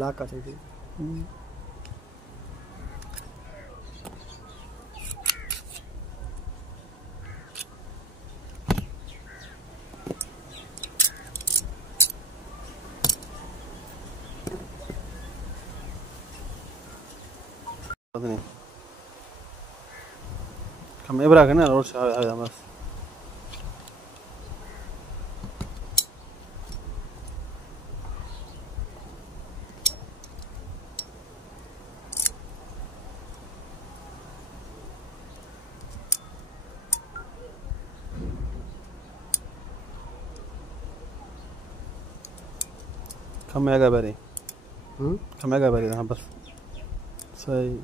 लाख का चाहिए। नहीं kami beragam na road sa mas kami agak beri na bas say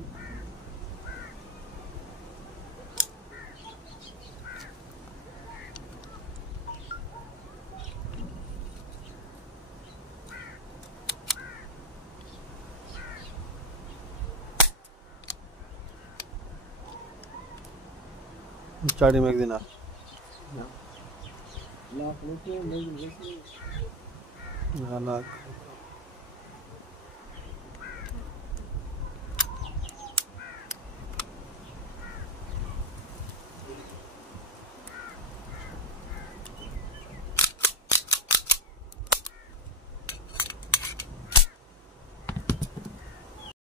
starting में एक दिन लाख